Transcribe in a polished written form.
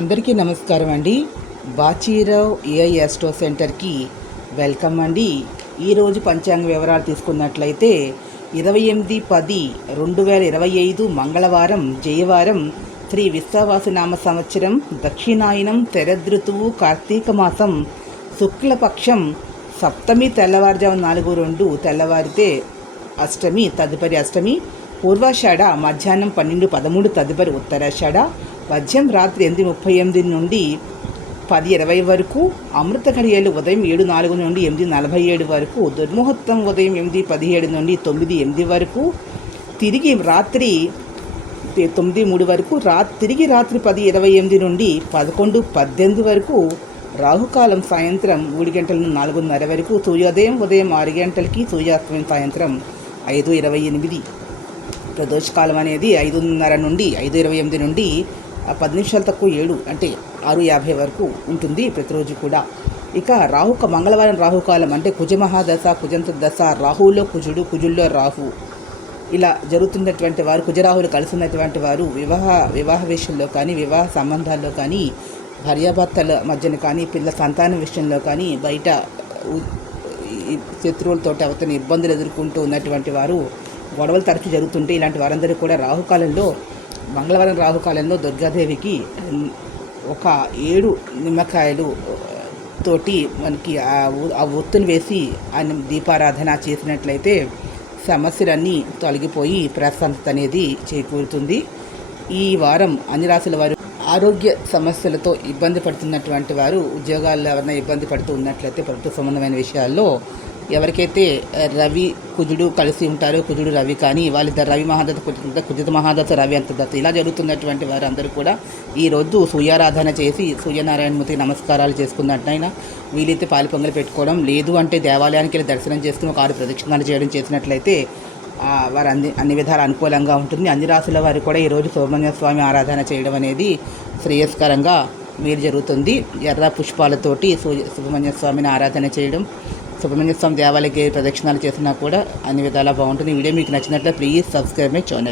అందరికీ నమస్కారం అండి. బాచీరావు ఏఐ ఆస్ట్రో సెంటర్కి వెల్కమ్ అండి. ఈరోజు పంచాంగ వివరాలు తీసుకున్నట్లయితే 28/10/2025 మంగళవారం జయవారం శ్రీ విశ్వావసునామ సంవత్సరం దక్షిణాయనం శరదృతువు కార్తీక మాసం శుక్లపక్షం సప్తమి తెల్లవారుజాము 4:02 తెల్లవారితే అష్టమి, తదుపరి అష్టమి పూర్వాషాఢ మధ్యాహ్నం 12:13 తదుపరి ఉత్తరాషాఢ మధ్యం రాత్రి 8:38 నుండి 10:20 వరకు, అమృత ఘడియలు ఉదయం 7:04 నుండి 8:47 వరకు, దుర్ముహూర్తం ఉదయం 8:17 నుండి 9:08 వరకు, తిరిగి రాత్రి 9:03 వరకు, తిరిగి రాత్రి 10:28 నుండి 11:18 వరకు, రాహుకాలం సాయంత్రం 3 గంటల నుండి 4:30 వరకు, సూర్యోదయం ఉదయం 6 గంటలకి, సూర్యాస్తమయం సాయంత్రం 5:28. ప్రదోషకాలం అనేది 5:30 నుండి 5:28 నుండి 10 నిమిషాలు తక్కువ 7 అంటే 6:50 వరకు ఉంటుంది ప్రతిరోజు కూడా. ఇక మంగళవారం రాహుకాలం అంటే కుజమహాదశ, కుజంత దశ, రాహువులో కుజుడు, కుజుల్లో రాహు, ఇలా జరుగుతున్నటువంటి వారు, కుజరాహులు కలిసినటువంటి వారు వివాహ విషయంలో కానీ, వివాహ సంబంధాల్లో కానీ, భార్యాభర్తల మధ్యన కానీ, పిల్లల సంతానం విషయంలో కానీ, బయట శత్రువులతో అవుతున్న ఇబ్బందులు ఎదుర్కొంటూ ఉన్నటువంటి వారు, గొడవలు తరచూ జరుగుతుంటే ఇలాంటి వారందరూ కూడా మంగళవారం రాహుకాలంలో దుర్గాదేవికి ఒక 7 నిమ్మకాయలు తోటి మనకి ఆ ఒత్తును వేసి ఆయన దీపారాధన చేసినట్లయితే సమస్యలన్నీ తొలగిపోయి ప్రశాంతత అనేది చేకూరుతుంది. ఈ వారం అన్ని రాశుల వారు ఆరోగ్య సమస్యలతో ఇబ్బంది పడుతున్నటువంటి వారు, ఉద్యోగాల్లో ఎవరైనా ఇబ్బంది పడుతూ ఉన్నట్లయితే ప్రభుత్వ సంబంధమైన విషయాల్లో ఎవరికైతే రవి కుజుడు కలిసి ఉంటారో, కుజుడు రవి కానీ వాళ్ళిద్దరు రవి మహాదశ కుజిత మహాదశ రవి అంతర్దశ ఇలా జరుగుతున్నటువంటి వారు అందరూ కూడా ఈరోజు సూర్యారాధన చేసి సూర్యనారాయణమూర్తికి నమస్కారాలు చేసుకున్నట్టయినా, వీలైతే పాలు పొంగలు పెట్టుకోవడం, లేదు అంటే దేవాలయానికి వెళ్ళి దర్శనం చేసుకుని ఒక 6 ప్రదక్షిణాలు చేయడం చేసినట్లయితే వారు అన్ని విధాలు అనుకూలంగా ఉంటుంది. అన్ని రాశుల వారు కూడా ఈరోజు సుబ్రహ్మణ్య స్వామి ఆరాధన చేయడం అనేది శ్రేయస్కరంగా మీరు జరుగుతుంది. ఎర్ర పుష్పాలతోటి సుబ్రహ్మణ్య స్వామిని ఆరాధన చేయడం, సుబ్రహ్మణ్య స్వామి దేవాలయకి ప్రదక్షిణాలు చేసినా కూడా అన్ని విధాలా బాగుంటుంది. వీడియో మీకు నచ్చినట్లయితే ప్లీజ్ సబ్స్క్రైబ్ మై ఛానల్.